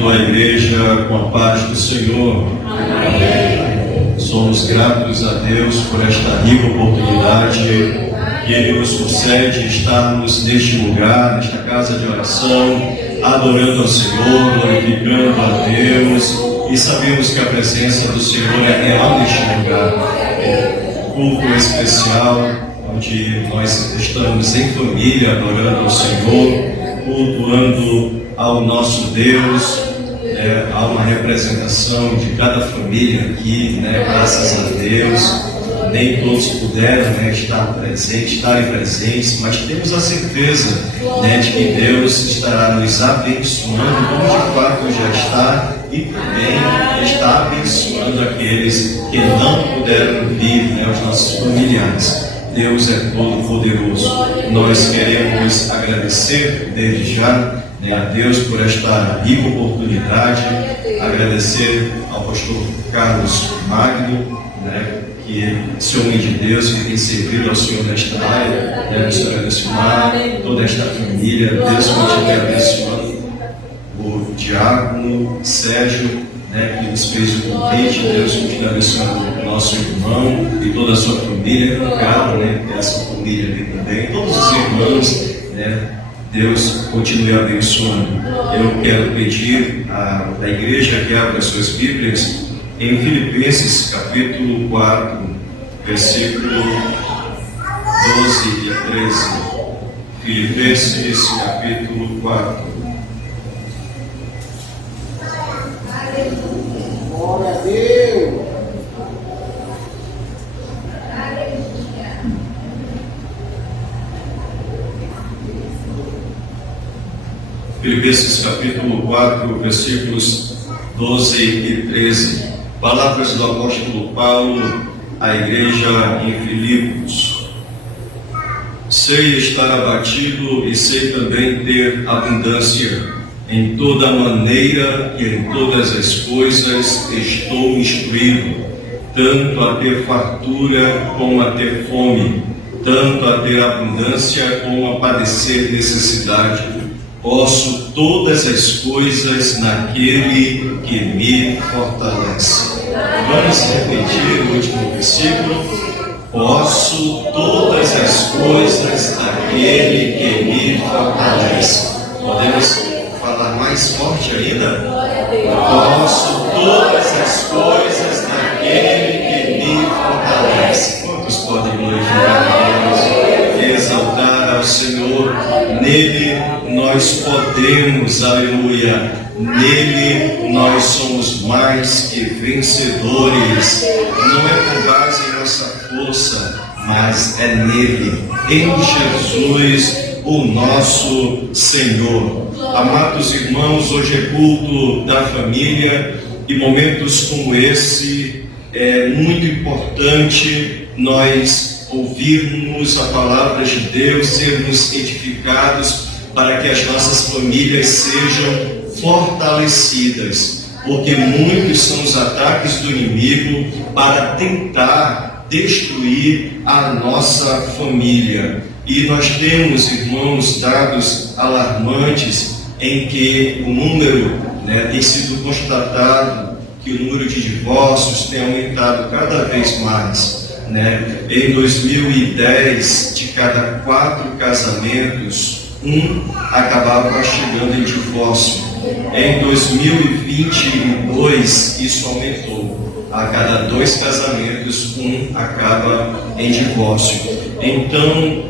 Cumprimentou a igreja com a paz do Senhor. Amém. Somos gratos a Deus por esta rica oportunidade que Ele nos concede estarmos neste lugar, nesta casa de oração, adorando ao Senhor, glorificando a Deus, e sabemos que a presença do Senhor é real neste lugar. Culto especial, onde nós estamos em família adorando ao Senhor, cultuando ao nosso Deus. Há uma representação de cada família aqui, graças a Deus. Nem todos puderam estarem presentes, mas temos a certeza de que Deus estará nos abençoando, como de fato já está, e também está abençoando aqueles que não puderam vir, os nossos familiares. Deus é todo poderoso. Nós queremos agradecer desde já a Deus por esta rica oportunidade, agradecer ao pastor Carlos Magno, que esse homem de Deus que tem servido ao Senhor nesta área, missionário abençoar toda esta família. Deus continue abençoando o diácono Sérgio, que nos fez o convite. Deus continue abençoando o nosso irmão e toda a sua família, Ricardo, essa família ali também, todos os irmãos, Deus continue abençoando. Eu quero pedir à igreja que abra as suas Bíblias em Filipenses capítulo 4, versículo 12 e 13. Filipenses capítulo 4. Glória a Deus. Filipenses capítulo 4, versículos 12 e 13. Palavras do apóstolo Paulo à igreja em Filipos. Sei estar abatido e sei também ter abundância. Em toda maneira e em todas as coisas estou instruído, tanto a ter fartura como a ter fome, tanto a ter abundância como a padecer necessidade. Posso todas as coisas naquele que me fortalece. Vamos repetir o último versículo. Posso todas as coisas naquele que me fortalece. Podemos falar mais forte ainda? Posso todas as coisas naquele que me fortalece. Quantos podem glorificar a Deus, exaltar ao Senhor? Nele nós podemos, aleluia, nele nós somos mais que vencedores. Não é com base em nossa força, mas é nele, em Jesus, o nosso Senhor. Amados irmãos, hoje é culto da família e momentos como esse é muito importante nós ouvirmos a palavra de Deus, sermos edificados para que as nossas famílias sejam fortalecidas, porque muitos são os ataques do inimigo para tentar destruir a nossa família. E nós temos, irmãos, dados alarmantes em que o número, tem sido constatado que o número de divórcios tem aumentado cada vez mais. Em 2010, de cada 4 casamentos, um acabava chegando em divórcio. Em 2022, isso aumentou. A cada 2 casamentos, um acaba em divórcio. Então,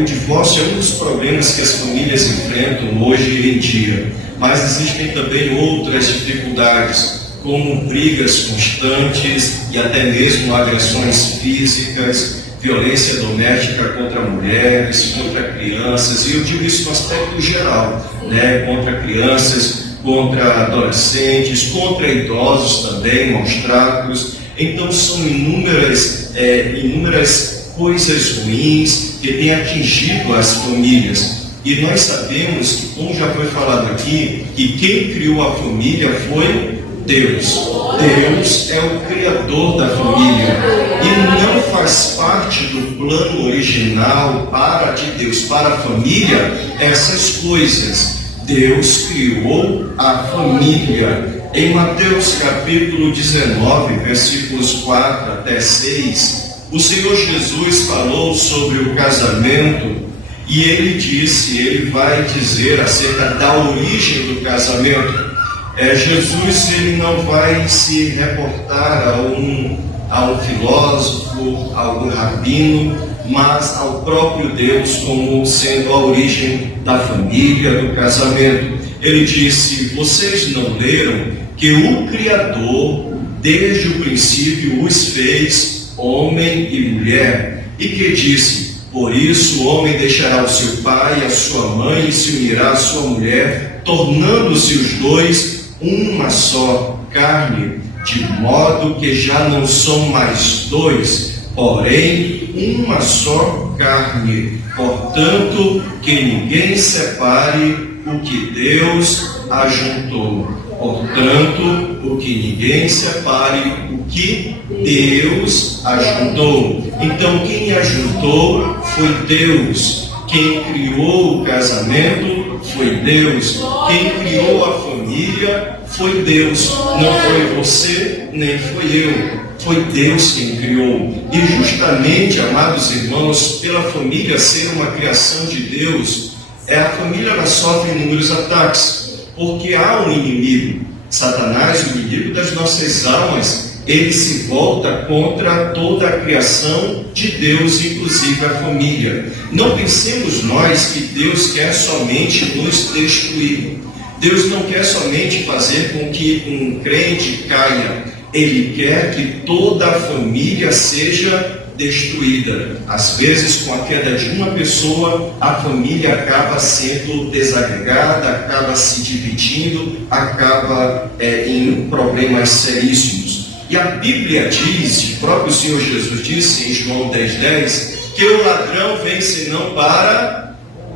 o divórcio é um dos problemas que as famílias enfrentam hoje em dia. Mas existem também outras dificuldades, como brigas constantes e até mesmo agressões físicas, violência doméstica contra mulheres, contra crianças, e eu digo isso no aspecto geral, contra crianças, contra adolescentes, contra idosos também, maus tratos. Então são inúmeras coisas ruins que têm atingido as famílias. E nós sabemos que, como já foi falado aqui, que quem criou a família foi Deus. Deus é o Criador da família e não faz parte do plano original de Deus para a família essas coisas. Deus criou a família. Em Mateus capítulo 19, versículos 4 até 6, o Senhor Jesus falou sobre o casamento e ele vai dizer acerca da origem do casamento. Jesus ele não vai se reportar a um filósofo, a algum rabino, mas ao próprio Deus como sendo a origem da família, do casamento. Ele disse: vocês não leram que o Criador, desde o princípio, os fez homem e mulher, e que disse: por isso o homem deixará o seu pai e a sua mãe e se unirá à sua mulher, tornando-se os dois uma só carne, de modo que já não são mais dois, porém uma só carne. Portanto, que ninguém separe o que Deus ajuntou. Portanto, o que ninguém separe o que Deus ajuntou. Então, quem ajuntou foi Deus. Quem criou o casamento foi Deus. Quem criou a família foi Deus. Não foi você, nem foi eu. Foi Deus quem criou. E justamente, amados irmãos, pela família ser uma criação de Deus, a família ela sofre inúmeros ataques, porque há um inimigo. Satanás, o inimigo das nossas almas, ele se volta contra toda a criação de Deus, inclusive a família. Não pensemos nós que Deus quer somente nos destruir. Deus não quer somente fazer com que um crente caia. Ele quer que toda a família seja destruída. Às vezes, com a queda de uma pessoa, a família acaba sendo desagregada, acaba se dividindo, acaba em problemas seríssimos. E a Bíblia diz, o próprio Senhor Jesus disse em João 10:10, que o ladrão vem senão para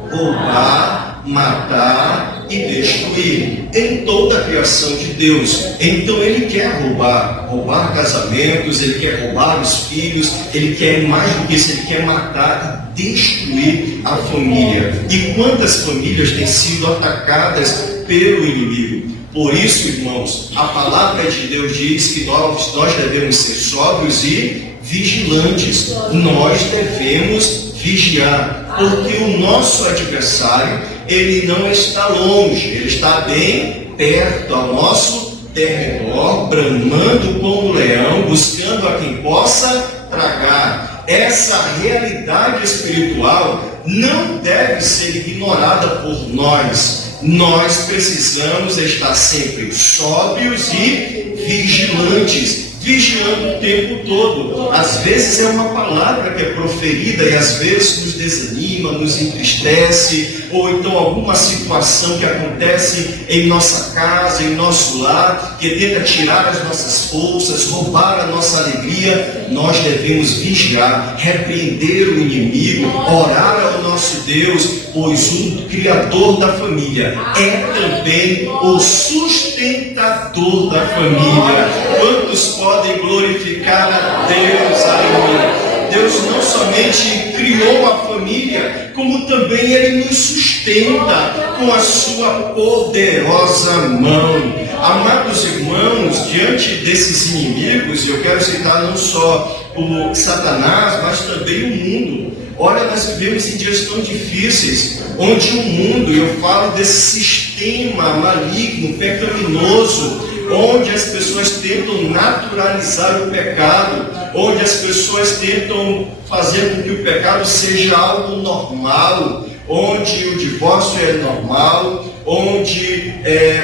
roubar, matar e destruir. Em toda a criação de Deus. Então ele quer roubar casamentos, ele quer roubar os filhos, ele quer mais do que isso, ele quer matar e destruir a família. E quantas famílias têm sido atacadas pelo inimigo? Por isso, irmãos, a palavra de Deus diz que nós devemos ser sóbrios e vigilantes. Nós devemos vigiar, porque o nosso adversário, ele não está longe, ele está bem perto, ao nosso derredor, bramando como um leão, buscando a quem possa tragar. Essa realidade espiritual não deve ser ignorada por nós. Nós precisamos estar sempre sóbrios e vigilantes, vigiando o tempo todo. Às vezes é uma palavra que é proferida e às vezes nos desanima, nos entristece, ou então alguma situação que acontece em nossa casa, em nosso lar, que tenta tirar as nossas forças, roubar a nossa alegria. Nós devemos vigiar, repreender o inimigo, orar ao nosso Deus, pois o Criador da família é também o sustentador da família. Quantos podem glorificar a Deus? Aleluia! Deus não somente criou a família, como também Ele nos sustenta com a sua poderosa mão. Amados irmãos, diante desses inimigos, eu quero citar não só o Satanás, mas também o mundo. Olha, nós vivemos em dias tão difíceis, onde o mundo, eu falo desse sistema maligno, pecaminoso, onde as pessoas tentam naturalizar o pecado, onde as pessoas tentam fazer com que o pecado seja algo normal, onde o divórcio é normal, onde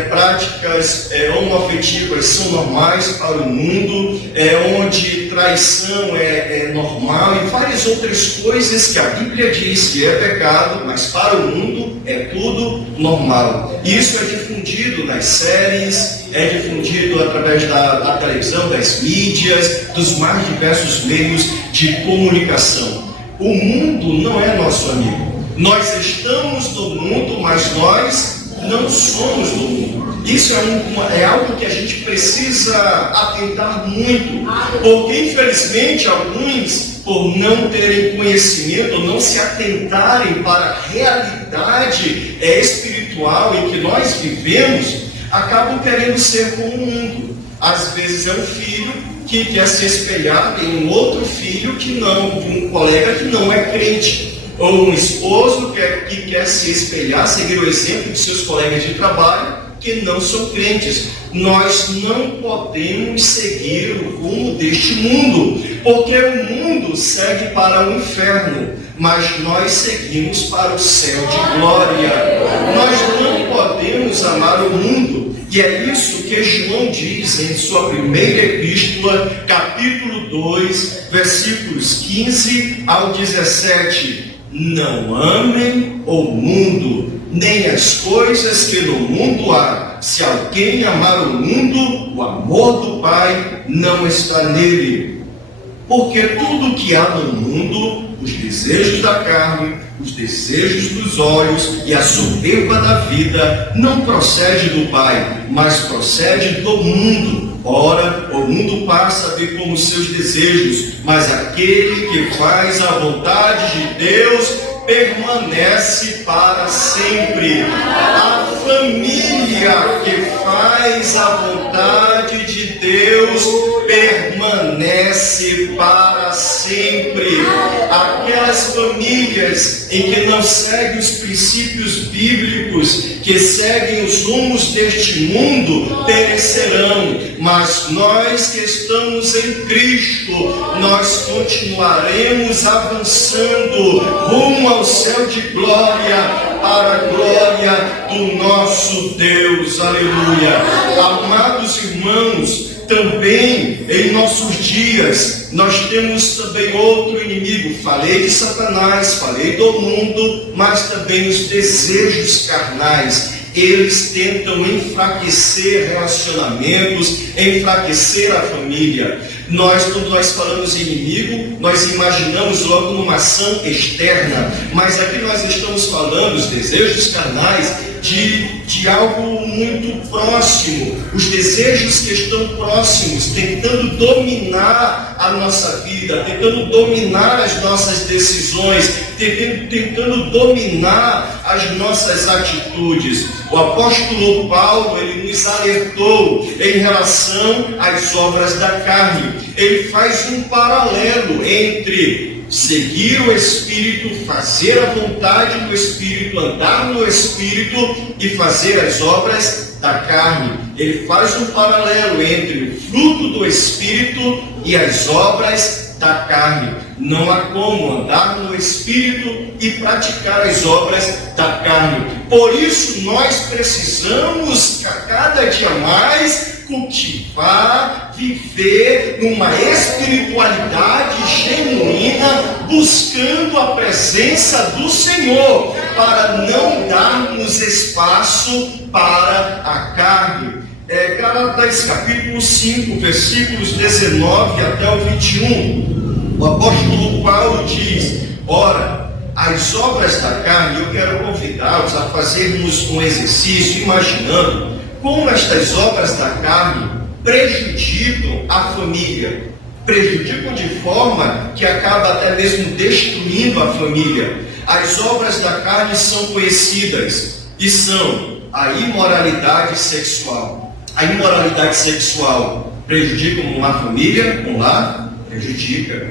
práticas homoafetivas são normais para o mundo, onde traição é normal e várias outras coisas que a Bíblia diz que é pecado, mas para o mundo é tudo normal. E isso é difundido nas séries, é difundido através da televisão, das mídias, dos mais diversos meios de comunicação. O mundo não é nosso amigo. Nós estamos no mundo, mas nós não somos do mundo. Isso é algo que a gente precisa atentar muito, porque infelizmente alguns, por não terem conhecimento, ou não se atentarem para a realidade espiritual espiritual em que nós vivemos acabam querendo ser como o mundo. Às vezes é um filho que quer se espelhar em um outro filho que não, de um colega que não é crente, ou um esposo que quer se espelhar, seguir o exemplo de seus colegas de trabalho que não são crentes. Nós não podemos seguir o rumo deste mundo, porque o mundo segue para o inferno, mas nós seguimos para o céu de glória. Nós não podemos amar o mundo, e é isso que João diz em sua primeira epístola, capítulo 2, versículos 15 ao 17. Não amem o mundo, nem as coisas que no mundo há. Se alguém amar o mundo, o amor do Pai não está nele. Porque tudo que há no mundo, os desejos da carne, os desejos dos olhos e a soberba da vida, não procede do Pai, mas procede do mundo. Ora, o mundo passa a ver como seus desejos, mas aquele que faz a vontade de Deus permanece para sempre. A família que faz a vontade de Deus permanece para sempre. Aquelas famílias em que não seguem os princípios bíblicos, que seguem os rumos deste mundo, perecerão, mas nós que estamos em Cristo, nós continuaremos avançando rumo ao céu de glória, para a glória do nosso Deus. Aleluia. Amados irmãos, também em nossos dias nós temos também outro inimigo. Falei de Satanás, falei do mundo, mas também os desejos carnais. Eles tentam enfraquecer relacionamentos, enfraquecer a família. Quando nós falamos em inimigo, nós imaginamos logo numa ação externa, mas aqui nós estamos falando dos desejos carnais de algo muito próximo, os desejos que estão próximos, tentando dominar a nossa vida, tentando dominar as nossas decisões, tentando dominar as nossas atitudes. O apóstolo Paulo, ele nos alertou em relação às obras da carne. Ele faz um paralelo entre seguir o Espírito, fazer a vontade do Espírito, andar no Espírito e fazer as obras da carne. Ele faz um paralelo entre o fruto do Espírito e as obras da carne. Não há como andar no Espírito e praticar as obras da carne. Por isso nós precisamos cada dia mais cultivar, viver numa espiritualidade genuína, buscando a presença do Senhor, para não darmos espaço para a carne. Gálatas capítulo 5, versículos 19 até o 21, o apóstolo Paulo diz: ora, as obras da carne, eu quero convidá-los a fazermos um exercício imaginando como estas obras da carne prejudicam a família, prejudicam de forma que acaba até mesmo destruindo a família. As obras da carne são conhecidas e são a imoralidade sexual. A imoralidade sexual prejudica uma família, um lar, prejudica.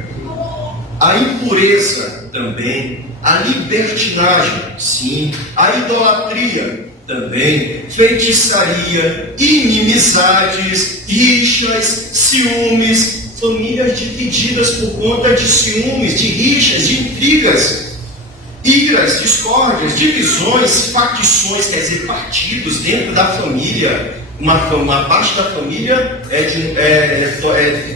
A impureza também, a libertinagem, sim, a idolatria também, feitiçaria, inimizades, rixas, ciúmes, famílias divididas por conta de ciúmes, de rixas, de intrigas, iras, discórdias, divisões, facções, quer dizer, partidos dentro da família. Uma parte da família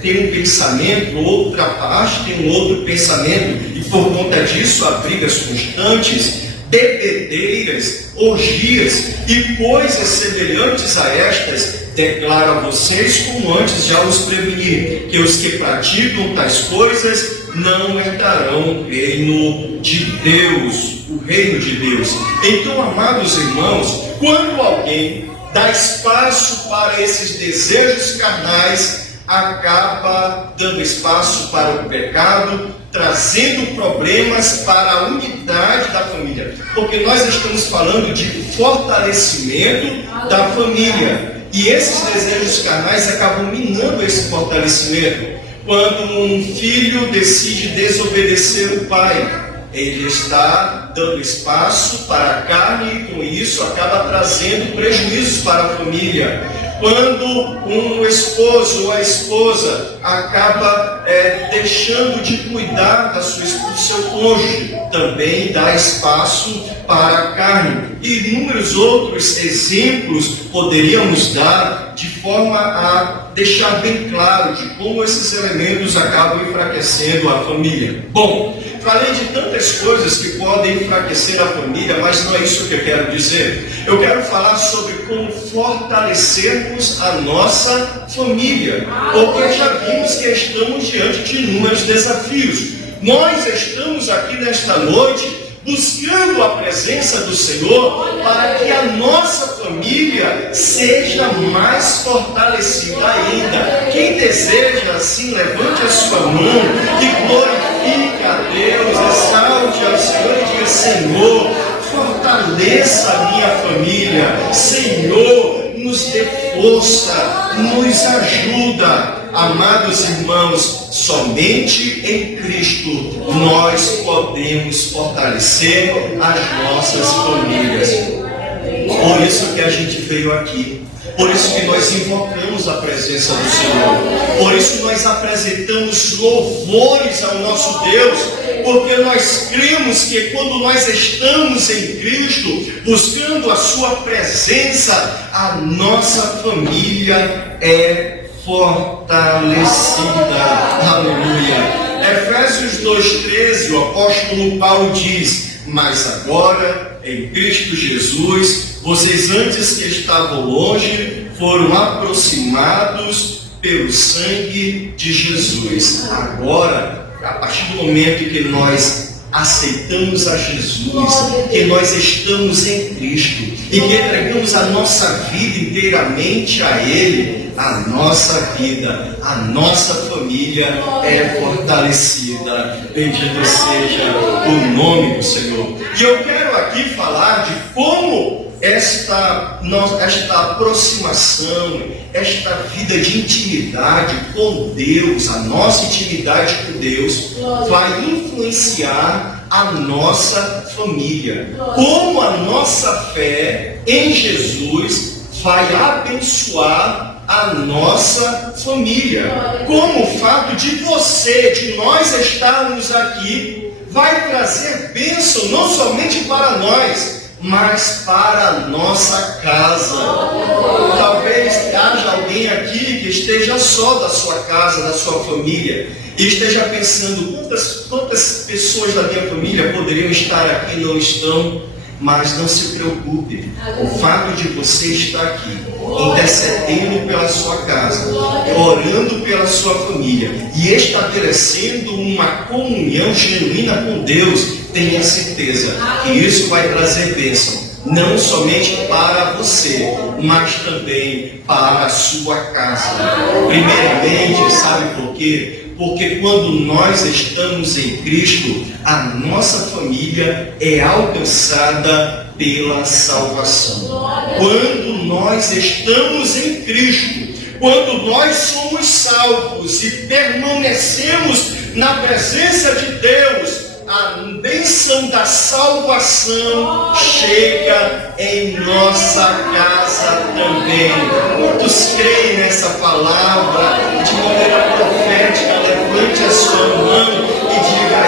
tem um pensamento, outra parte tem um outro pensamento, e por conta disso há brigas constantes, bebedeiras, orgias e coisas semelhantes a estas. Declaro a vocês, como antes já os preveni, que os que praticam tais coisas não herdarão o reino de Deus, o reino de Deus. Então, amados irmãos, quando alguém dá espaço para esses desejos carnais, acaba dando espaço para o pecado, trazendo problemas para a unidade da família, porque nós estamos falando de fortalecimento da família, e esses desejos carnais acabam minando esse fortalecimento. Quando um filho decide desobedecer o pai, ele está dando espaço para a carne e com isso acaba trazendo prejuízos para a família. Quando um esposo ou a esposa acaba deixando de cuidar do seu cônjuge, também dá espaço para a carne. E inúmeros outros exemplos poderíamos dar de forma a deixar bem claro de como esses elementos acabam enfraquecendo a família. Bom, falei de tantas coisas que podem enfraquecer a família, mas não é isso que eu quero dizer. Eu quero falar sobre como fortalecermos a nossa família, porque já vimos que estamos diante de inúmeros desafios. Nós estamos aqui nesta noite buscando a presença do Senhor para que a nossa família seja mais fortalecida ainda. Quem deseja assim, levante a sua mão e glorifique a Deus, exalte ao Senhor e diga: Senhor, fortaleça a minha família. Senhor, nos dê força, nos ajuda. Amados irmãos, somente em Cristo nós podemos fortalecer as nossas famílias. Por isso que a gente veio aqui. Por isso que nós invocamos a presença do Senhor. Por isso nós apresentamos louvores ao nosso Deus. Porque nós cremos que quando nós estamos em Cristo, buscando a sua presença, a nossa família é fortalecida. Aleluia. Efésios 2,13, o apóstolo Paulo diz: mas agora, em Cristo Jesus, vocês antes que estavam longe, foram aproximados pelo sangue de Jesus. Agora, a partir do momento em que nós aceitamos a Jesus, que nós estamos em Cristo e que entregamos a nossa vida inteiramente a Ele, a nossa vida, a nossa família é fortalecida. Bendito seja o nome do Senhor. E eu quero aqui falar de como esta aproximação, esta vida de intimidade com Deus, a nossa intimidade com Deus, vai influenciar a nossa família. Como a nossa fé em Jesus vai abençoar a nossa família. Como o fato de nós estarmos aqui, vai trazer bênção não somente para nós, mas para a nossa casa. Talvez haja alguém aqui que esteja só da sua casa, da sua família, e esteja pensando: quantas pessoas da minha família poderiam estar aqui e não estão. Mas não se preocupe, o fato de você estar aqui, intercedendo pela sua casa, orando pela sua família e estabelecendo uma comunhão genuína com Deus, tenha certeza que isso vai trazer bênção, não somente para você, mas também para a sua casa. Primeiramente, sabe por quê? Porque quando nós estamos em Cristo, a nossa família é alcançada pela salvação. Quando nós estamos em Cristo, quando nós somos salvos e permanecemos na presença de Deus, a bênção da salvação chega em nossa casa também. Muitos creem nessa palavra de maneira profética. Levante a sua mão e diga: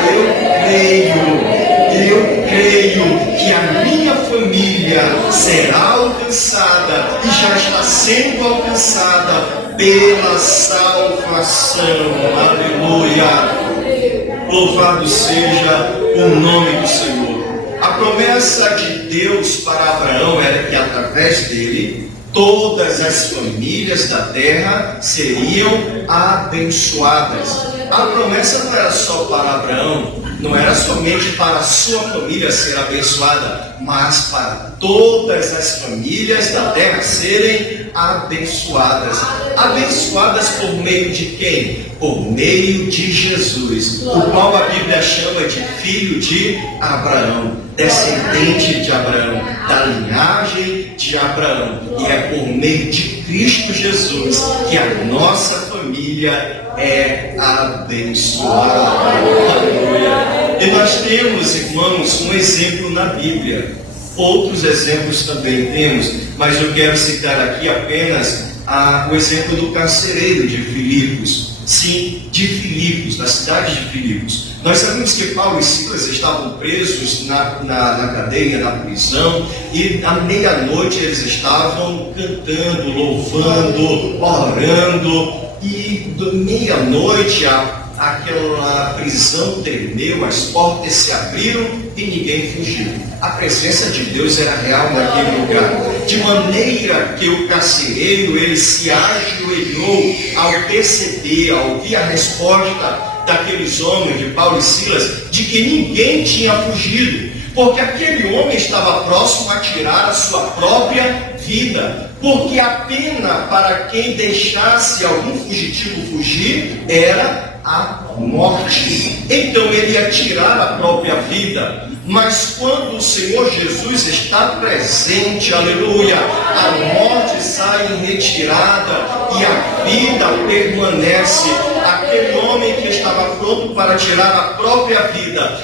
eu creio que a minha família será alcançada e já está sendo alcançada pela salvação. Aleluia. Louvado seja o nome do Senhor. A promessa de Deus para Abraão era que através dele todas as famílias da terra seriam abençoadas. A promessa não era só para Abraão, não era somente para a sua família ser abençoada, mas para todas as famílias da terra serem abençoadas. Abençoadas por meio de quem? Por meio de Jesus, o qual a Bíblia chama de filho de Abraão, descendente de Abraão, da linhagem de Abraão. E é por meio de Cristo Jesus que a nossa família é abençoada. Aleluia. E nós temos, irmãos, um exemplo na Bíblia. Outros exemplos também temos, mas eu quero citar aqui apenas o exemplo do carcereiro de Filipos. Sim, de Filipos, da cidade de Filipos. Nós sabemos que Paulo e Silas estavam presos na cadeia, na prisão, e à meia-noite eles estavam cantando, louvando, orando, e de meia-noite aquela prisão tremeu, as portas se abriram e ninguém fugiu. A presença de Deus era real naquele lugar, de maneira que o carcereiro ele se ajoelhou ao perceber, ao ouvir a resposta daqueles homens, de Paulo e Silas, de que ninguém tinha fugido, porque aquele homem estava próximo a tirar a sua própria vida, porque a pena para quem deixasse algum fugitivo fugir era a morte. Então ele ia tirar a própria vida. Mas quando o Senhor Jesus está presente, aleluia, a morte sai em retirada e a vida permanece. Aquele homem que estava pronto para tirar a própria vida,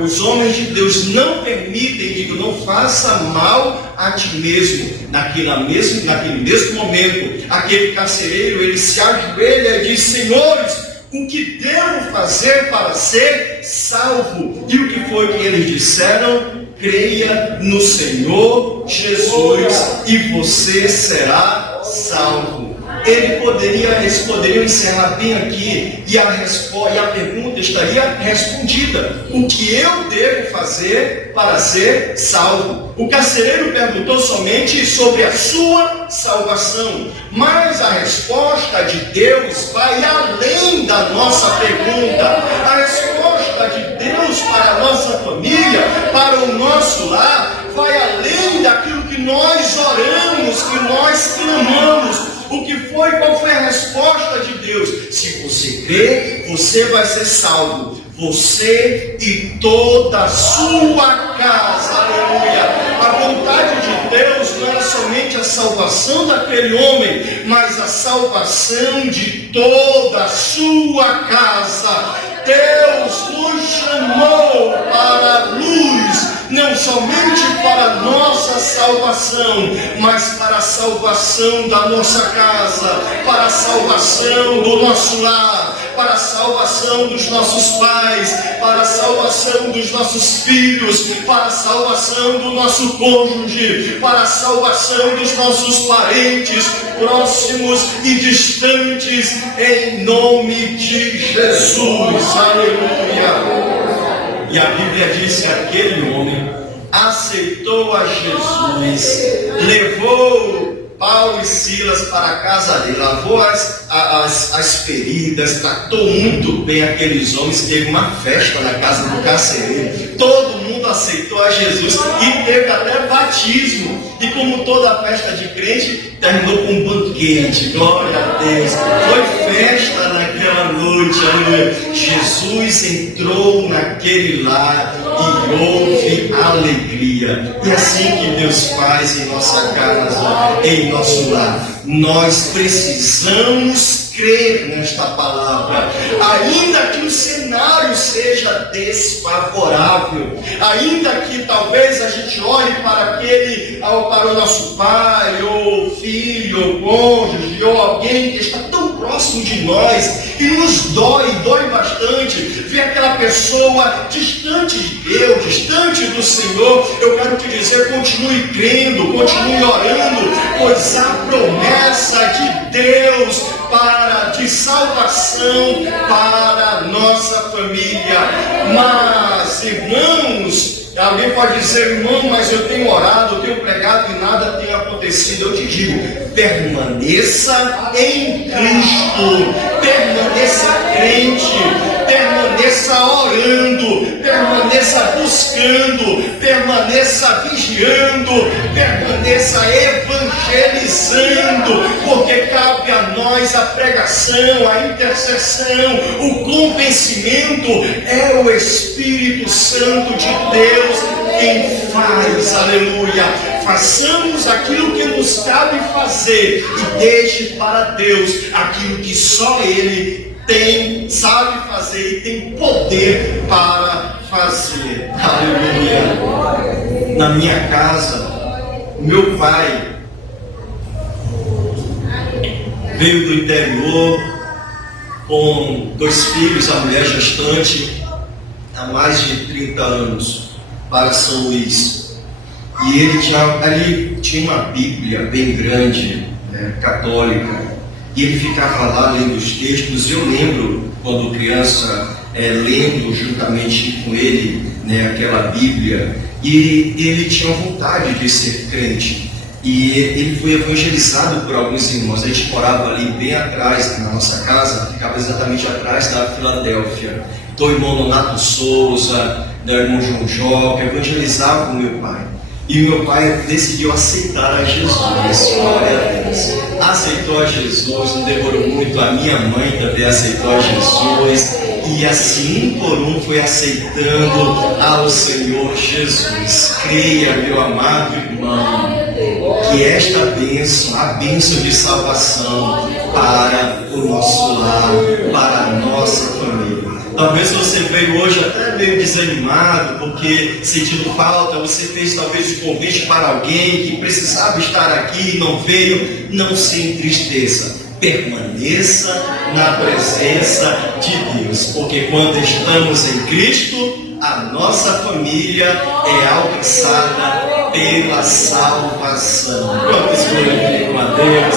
os homens de Deus não permitem, digo, não faça mal a ti mesmo. Naquele mesmo momento, aquele carcereiro, ele se ajoelha e diz: Senhores, o que devo fazer para ser salvo? E o que foi que eles disseram? Creia no Senhor Jesus e você será salvo. Eles poderiam encerrar bem aqui e a pergunta estaria respondida: o que eu devo fazer para ser salvo? O carcereiro perguntou somente sobre a sua salvação, mas a resposta de Deus vai além da nossa pergunta. A resposta de Deus para a nossa família, para o nosso lar, vai além daquilo que nós oramos, que nós clamamos. Qual foi a resposta de Deus? Se você crer, você vai ser salvo. Você e toda a sua casa. Aleluia. A vontade de Deus não era somente a salvação daquele homem, mas a salvação de toda a sua casa. Deus nos chamou para a luz, não somente para a nossa salvação, mas para a salvação da nossa casa, para a salvação do nosso lar, para a salvação dos nossos pais, para a salvação dos nossos filhos, para a salvação do nosso cônjuge, para a salvação dos nossos parentes, próximos e distantes, em nome de Jesus. Aleluia. E a Bíblia diz que aquele homem aceitou a Jesus, levou Paulo e Silas para a casa dele, lavou as feridas, tratou muito bem aqueles homens. Teve uma festa na casa do carcereiro, todo mundo aceitou a Jesus e teve até batismo. E como toda festa de crente, terminou com um banquete. Glória a Deus, foi festa naquela noite. Aleluia. Jesus entrou naquele lar e houve alegria. E assim que Deus faz em nossa casa, em nosso lar. Nós precisamos crer nesta palavra, ainda que o cenário seja desfavorável, ainda que talvez a gente olhe para o nosso pai, ou filho, ou cônjuge, ou alguém que está tão próximo de nós, e nos dói bastante, ver aquela pessoa distante de Deus, distante do Senhor. Eu quero te dizer, continue crendo, continue orando, pois há promessa de Deus de salvação para a nossa família. Mas, irmãos, alguém pode dizer: irmão, mas eu tenho orado, eu tenho pregado e nada tem acontecido. Eu te digo, permaneça em Cristo, permaneça crente, permaneça orando, permaneça buscando, permaneça vigiando, permaneça evangelizando, porque cabe a nós a pregação, a intercessão, o convencimento. É o Espírito Santo de Deus quem faz, aleluia. Façamos aquilo que nos cabe fazer e deixe para Deus aquilo que só Ele sabe fazer e tem poder para fazer. Aleluia. Na minha casa, meu pai veio do interior com 2 filhos, a mulher gestante, há mais de 30 anos, para São Luís. E ele tinha uma Bíblia bem grande, católica, e ele ficava lá lendo os textos. Eu lembro, quando criança, lendo juntamente com ele aquela Bíblia, e ele tinha vontade de ser crente. E ele foi evangelizado por alguns irmãos. A gente morava ali bem atrás, na nossa casa, ficava exatamente atrás da Filadélfia. Do irmão Nonato Souza, do irmão João Joca, evangelizavam o meu pai. E o meu pai decidiu aceitar a Jesus. Glória a Deus. Aceitou a Jesus, não demorou muito. A minha mãe também aceitou a Jesus. E assim, um por um, foi aceitando ao Senhor Jesus. Creia, meu amado irmão, que esta bênção, a bênção de salvação para o nosso lar, para a nossa família. Talvez você veio hoje até meio desanimado, porque sentindo falta, você fez talvez um convite para alguém que precisava estar aqui e não veio. Não se entristeça, permaneça na presença de Deus, porque quando estamos em Cristo, a nossa família é alcançada pela salvação. Quantos glorificam a Deus,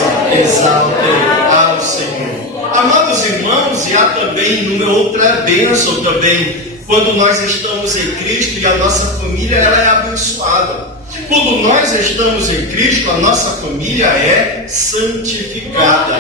exaltem ao Senhor. Amados irmãos, e há também uma outra bênção também, quando nós estamos em Cristo e a nossa família ela é abençoada. Quando nós estamos em Cristo, a nossa família é santificada.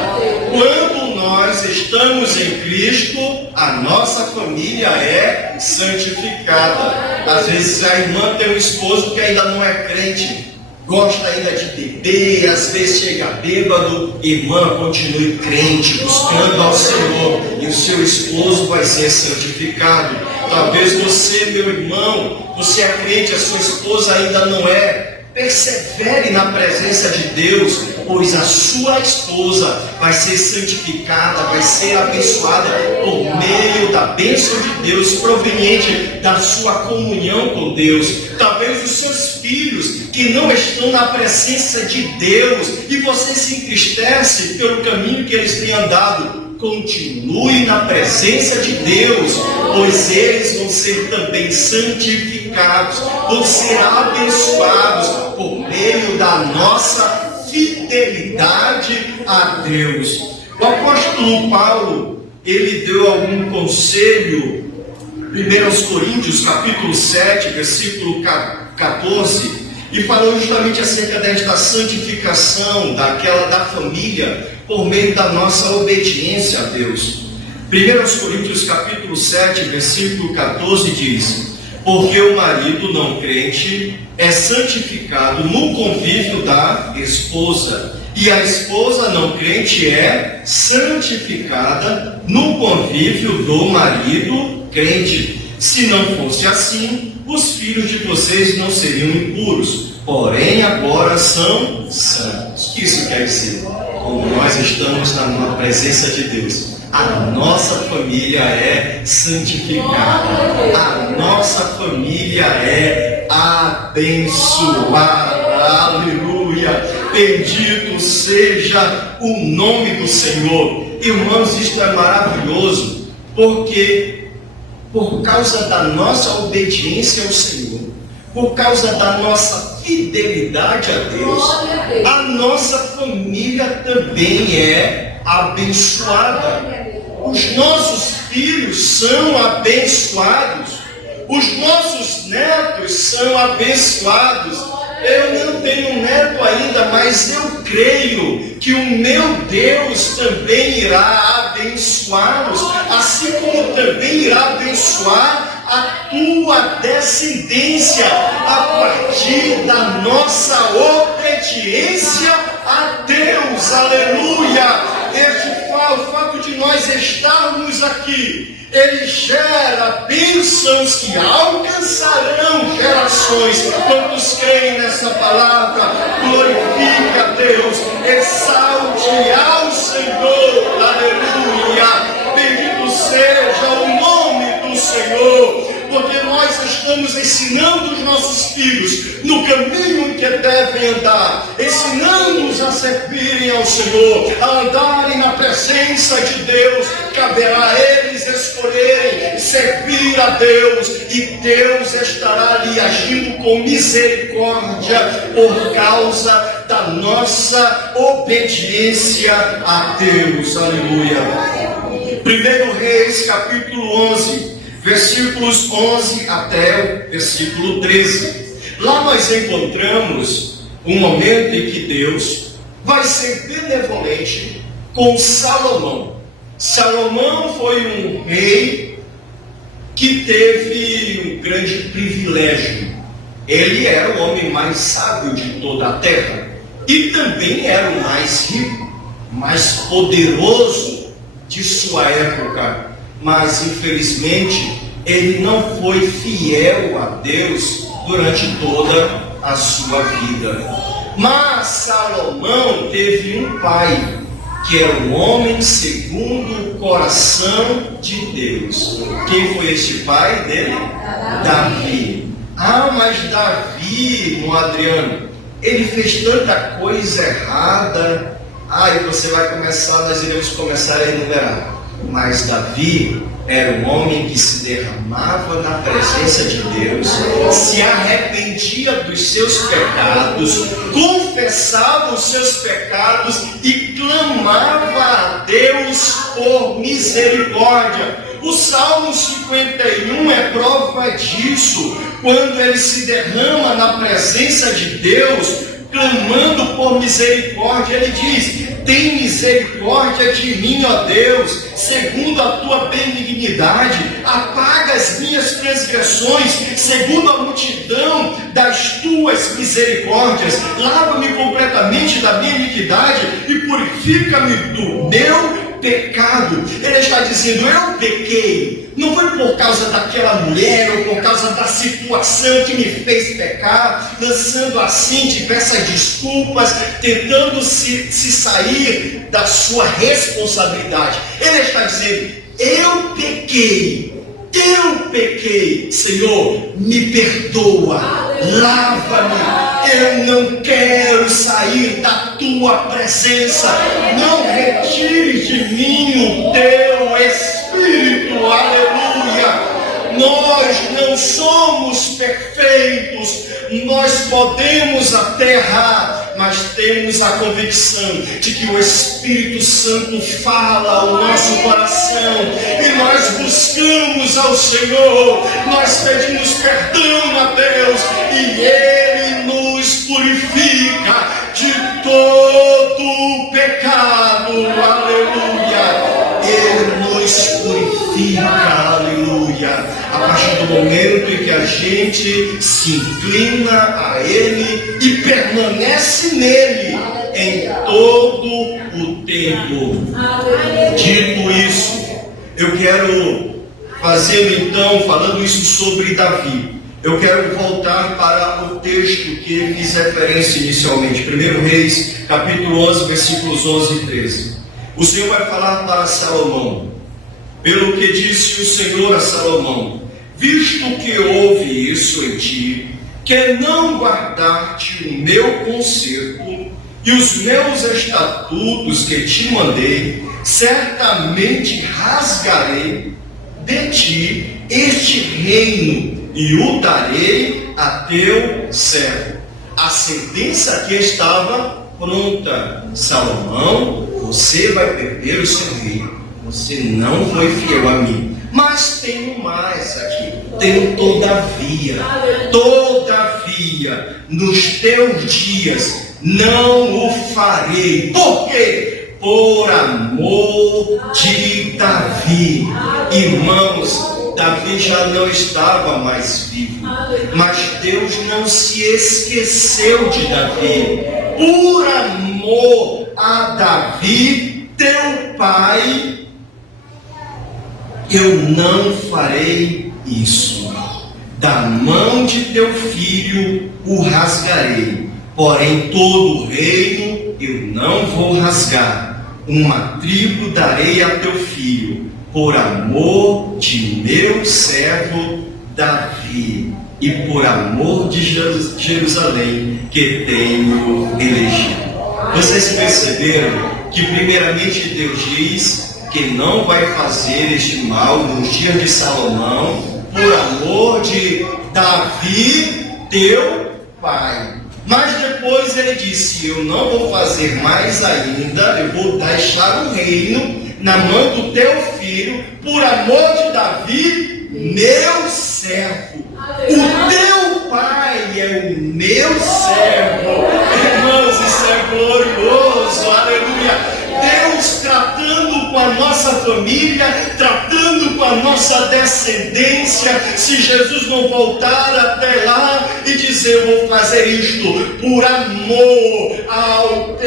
Quando nós estamos em Cristo, a nossa família é santificada. Às vezes a irmã tem um esposo que ainda não é crente, gosta ainda de beber, às vezes chega bêbado. Irmã, continue crente, buscando ao Senhor, e o seu esposo vai ser santificado. Talvez você, meu irmão, você é crente, a sua esposa ainda não é. Persevere na presença de Deus, pois a sua esposa vai ser santificada, vai ser abençoada por meio da bênção de Deus, proveniente da sua comunhão com Deus. Talvez os seus filhos que não estão na presença de Deus e você se entristece pelo caminho que eles têm andado. Continue na presença de Deus, pois eles vão ser também santificados, vão ser abençoados por meio da nossa fidelidade a Deus. O apóstolo Paulo, ele deu algum conselho, 1 Coríntios capítulo 7, versículo 14, e falou justamente acerca desta santificação da família, por meio da nossa obediência a Deus. 1 Coríntios capítulo 7, versículo 14 diz: porque o marido não crente é santificado no convívio da esposa, e a esposa não crente é santificada no convívio do marido crente. Se não fosse assim, os filhos de vocês não seriam impuros, porém agora são santos. O que isso quer dizer? Como nós estamos na presença de Deus, a nossa família é santificada, a nossa família é abençoada. Aleluia! Bendito seja o nome do Senhor. Irmãos, isto é maravilhoso, porque por causa da nossa obediência ao Senhor, por causa da nossa fidelidade a Deus, a nossa família também é abençoada. Os nossos filhos são abençoados, os nossos netos são abençoados, Eu não tenho neto ainda, mas eu creio que o meu Deus também irá abençoá-los, assim como também irá abençoar a tua descendência a partir da nossa obediência a Deus. Aleluia! O fato de nós estarmos aqui, ele gera bênçãos que alcançarão gerações. Quantos creem nessa palavra? Glorifica a Deus, exalte ao Senhor. Aleluia! Bendito seja o nome do Senhor, porque nós estamos ensinando os nossos filhos no caminho que devem andar, ensinando-os a servirem ao Senhor, a andarem na presença de Deus. Caberá a eles escolherem servir a Deus, e Deus estará ali agindo com misericórdia por causa da nossa obediência a Deus. Aleluia. 1 Reis, capítulo 11, versículos 11 até o versículo 13. Lá nós encontramos um momento em que Deus vai ser benevolente com Salomão. Salomão foi um rei que teve um grande privilégio. Ele era o homem mais sábio de toda a terra e também era o mais rico, mais poderoso de sua época. Mas infelizmente ele não foi fiel a Deus durante toda a sua vida. Mas Salomão teve um pai que era um homem segundo o coração de Deus. Quem foi este pai dele? Davi. Ah, mas Davi, irmão Adriano, ele fez tanta coisa errada. E você vai começar, nós iremos começar a enumerar. Mas Davi era um homem que se derramava na presença de Deus, se arrependia dos seus pecados, confessava os seus pecados e clamava a Deus por misericórdia. O Salmo 51 é prova disso, quando ele se derrama na presença de Deus, clamando por misericórdia. Ele diz: tem misericórdia de mim, ó Deus, segundo a tua benignidade, apaga as minhas transgressões, segundo a multidão das tuas misericórdias, lava-me completamente da minha iniquidade e purifica-me do meu pecado. Ele está dizendo: eu pequei, não foi por causa daquela mulher ou por causa da situação que me fez pecar, lançando assim diversas desculpas, tentando se sair da sua responsabilidade. Ele está dizendo: eu pequei, Senhor, me perdoa, lava-me. Eu não quero sair da tua presença. Não retire de mim o teu Espírito. Aleluia. Nós não somos perfeitos. Nós podemos até errar, mas temos a convicção de que o Espírito Santo fala ao nosso coração, e nós buscamos ao Senhor, nós pedimos perdão a Deus, e Ele nos purifica de todo pecado. Aleluia. Ele nos purifica. Aleluia. A partir do momento em que a gente se inclina a Ele e permanece nele em todo o tempo. Dito isso, eu quero fazer então, falando isso sobre Davi, eu quero voltar para o texto que fiz referência inicialmente, 1 Reis, capítulo 11, versículos 11 e 13. O Senhor vai falar para Salomão: pelo que disse o Senhor a Salomão, visto que houve isso em ti, que não guardar-te o meu conserto e os meus estatutos que te mandei, certamente rasgarei de ti este reino e o darei a teu servo. A sentença que estava pronta: Salomão, você vai perder o seu reino, você não foi fiel a mim. Mas tenho mais aqui, tenho todavia, todavia, nos teus dias não o farei. Por quê? Por amor de Davi. Irmãos, Davi já não estava mais vivo, mas Deus não se esqueceu de Davi. Por amor a Davi, teu pai, eu não farei isso. Da mão de teu filho o rasgarei, porém todo o reino eu não vou rasgar. Uma tribo darei a teu filho, por amor de meu servo Davi, e por amor de Jerusalém, que tenho elegido. Vocês perceberam que primeiramente Deus diz que não vai fazer este mal nos dias de Salomão, por amor de Davi, teu pai. Mas depois ele disse: eu não vou fazer mais ainda, eu vou deixar o reino na mão do teu filho, por amor de Davi, meu servo. O teu pai é o meu servo. Irmãos, isso é glorioso, aleluia. Deus tratando com a nossa família, tratando com a nossa descendência. Se Jesus não voltar até lá e dizer: eu vou fazer isto por amor ao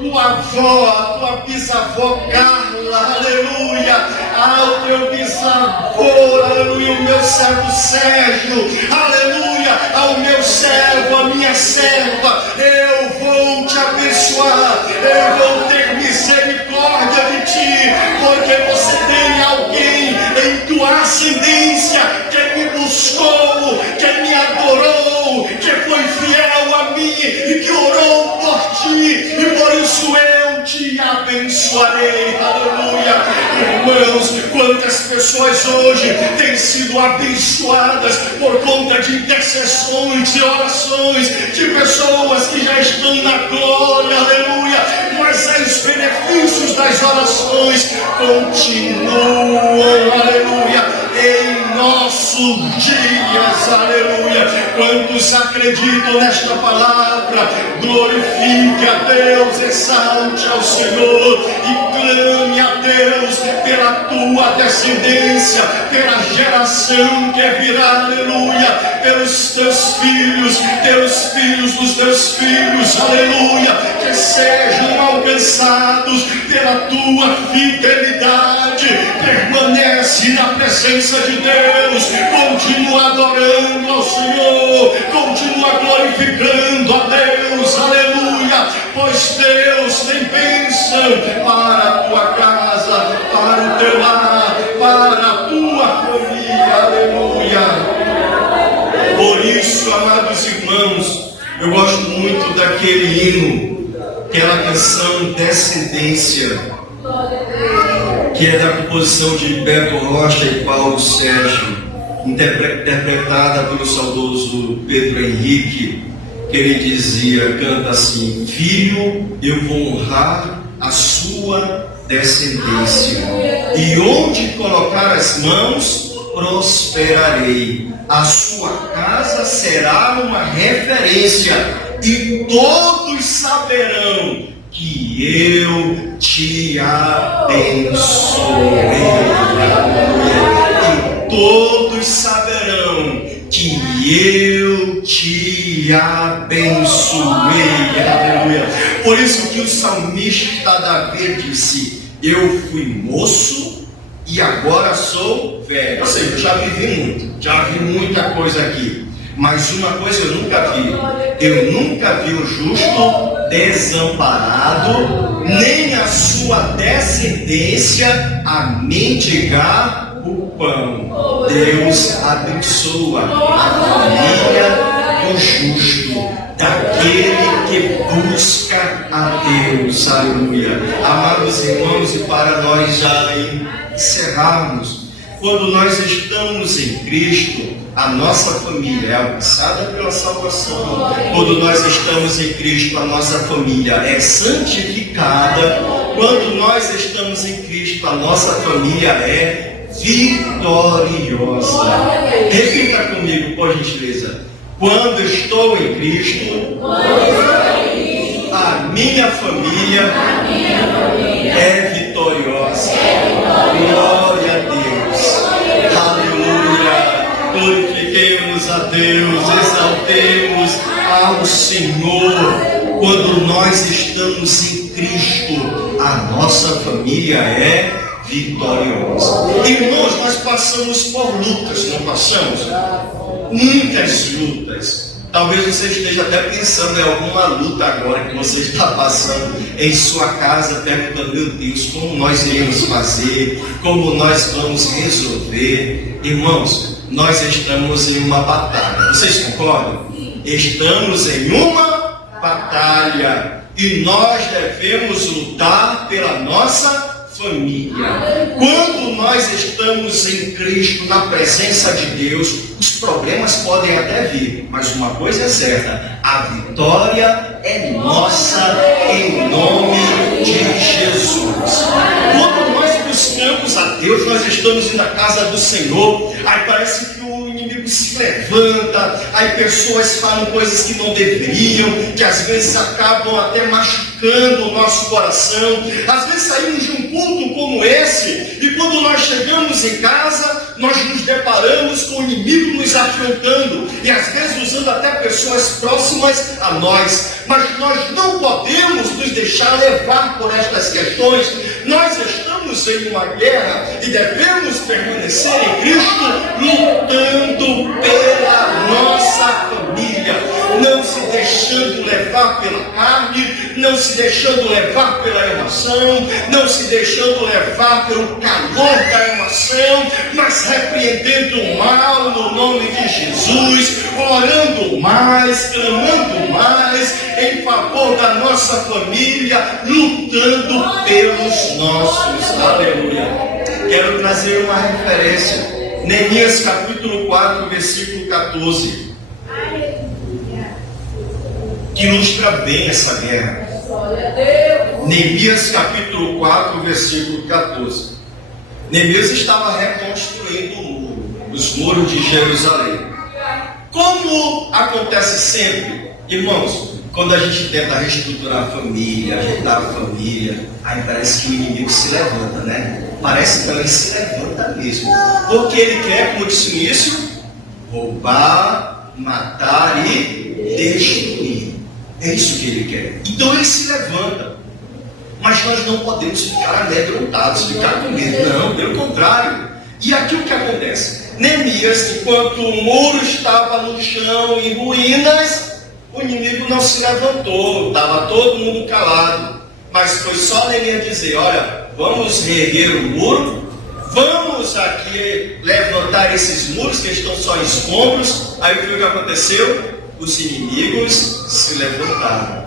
tua avó, a tua bisavó Carla, aleluia, ao teu bisavô, aleluia, o meu servo Sérgio, aleluia, ao meu servo, a minha serva, eu vou te abençoar, eu vou ter misericórdia de ti, porque você tem alguém em tua ascendência que me buscou, que me adorou, que foi fiel a mim e que orou por ti, e por isso eu te abençoarei, aleluia. Irmãos, quantas pessoas hoje têm sido abençoadas por conta de intercessões e orações de pessoas que já estão na glória, aleluia, mas os benefícios das orações continuam, aleluia, em nossos dias, aleluia. Quantos acreditam nesta palavra, glorifique a Deus, exalte ao Senhor e clame a Deus pela tua descendência, pela geração que virá, aleluia, pelos teus filhos dos teus filhos, aleluia, que sejam alcançados pela tua fidelidade. Permanece na presença de Deus, continua adorando ao Senhor, continua glorificando a Deus, aleluia, pois Deus tem bênção para a tua casa, para o teu lar, para a tua família, aleluia. Por isso, amados irmãos, eu gosto muito daquele hino, aquela canção Descendência, que é da composição de Beto Rocha e Paulo Sérgio, interpretada pelo saudoso Pedro Henrique, que ele dizia, canta assim: filho, eu vou honrar a sua descendência, e onde colocar as mãos, prosperarei. A sua casa será uma referência, e todos saberão que eu te abençoei. E todos saberão que eu te abençoei. Aleluia. Por isso que o salmista Davi disse: eu fui moço e agora sou velho. Ou seja, eu já vivi muita coisa aqui. Mas uma coisa eu nunca vi o justo desamparado, nem a sua descendência a mendigar o pão. Deus abençoa a família do justo, daquele que busca a Deus, aleluia. Amados irmãos, e para nós já encerrarmos, quando nós estamos em Cristo, a nossa família é alcançada pela salvação. Quando nós estamos em Cristo, a nossa família é santificada. Quando nós estamos em Cristo, a nossa família é vitoriosa. Repita comigo, por gentileza: Quando estou em Cristo, a minha família é vitoriosa. Glória a Deus. Aleluia. Glorifiquemos a Deus, exaltemos ao Senhor. Quando nós estamos em Cristo, a nossa família é vitoriosa. Irmãos, nós passamos por lutas, não passamos? Muitas lutas. Talvez você esteja até pensando em alguma luta agora que você está passando em sua casa, perguntando: meu Deus, como nós iremos fazer? Como nós vamos resolver? Irmãos, nós estamos em uma batalha. Vocês concordam? Estamos em uma batalha e nós devemos lutar pela nossa família. Quando nós estamos em Cristo, na presença de Deus, os problemas podem até vir, mas uma coisa é certa: a vitória é nossa em nome de Jesus. Quando nós buscamos a Deus, nós estamos na casa do Senhor, aí parece que o inimigo se levanta, aí pessoas falam coisas que não deveriam, que às vezes acabam até machucando o nosso coração. Às vezes saímos de um culto como esse, e quando nós chegamos em casa, nós nos deparamos com o inimigo nos afrontando, e às vezes usando até pessoas próximas a nós. Mas nós não podemos nos deixar levar por estas questões. Nós estamos em uma guerra e devemos permanecer em Cristo, lutando pela nossa família, não se deixando levar pela carne, não se deixando levar pela emoção, não se deixando levar pelo calor da emoção, mas repreendendo o mal no nome de Jesus, orando mais, clamando mais em favor da nossa família, lutando pelos nossos. Aleluia. Quero trazer uma referência. Neemias capítulo 4, versículo 14. Que ilustra bem essa guerra. Neemias capítulo 4, versículo 14. Neemias estava reconstruindo o muro, os muros de Jerusalém. Como acontece sempre, irmãos, quando a gente tenta reestruturar a família, ajeitar a família, aí parece que o inimigo se levanta, né? Parece que ele se levanta mesmo. Porque ele quer, como disse no início, roubar, matar e destruir. É isso que ele quer. Então ele se levanta. Mas nós não podemos ficar amedrontados, ficar com medo. Não, pelo contrário. E aqui o que acontece? Neemias, enquanto o muro estava no chão, em ruínas, o inimigo não se levantou, estava todo mundo calado. Mas foi só Neemias dizer: olha, vamos reerguer o muro, vamos aqui levantar esses muros que estão só em escombros. Aí o que aconteceu? Os inimigos se levantaram.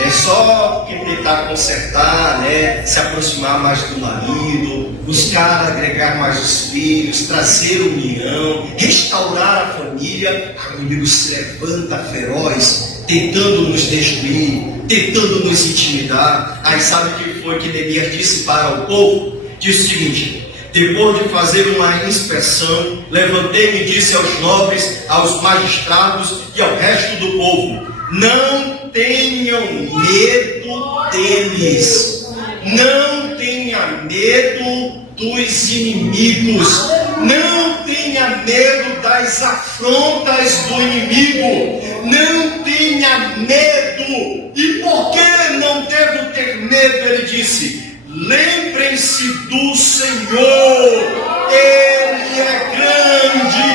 É só tentar consertar, né? Se aproximar mais do marido, buscar agregar mais os filhos, trazer união, restaurar a família. O inimigo se levanta feroz, tentando nos destruir, tentando nos intimidar. Aí sabe o que foi que Neemias disse para o povo? Disse o seguinte: depois de fazer uma inspeção, levantei-me e disse aos nobres, aos magistrados e ao resto do povo: não tenham medo deles, não tenha medo dos inimigos, não tenha medo das afrontas do inimigo, não tenha medo. E por que não devo ter medo? Ele disse: lembrem-se do Senhor, Ele é grande,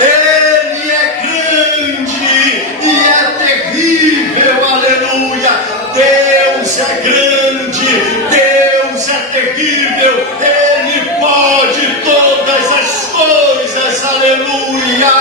Ele é grande e é terrível. Aleluia. Deus é grande, Deus é terrível, Ele pode todas as coisas. Aleluia.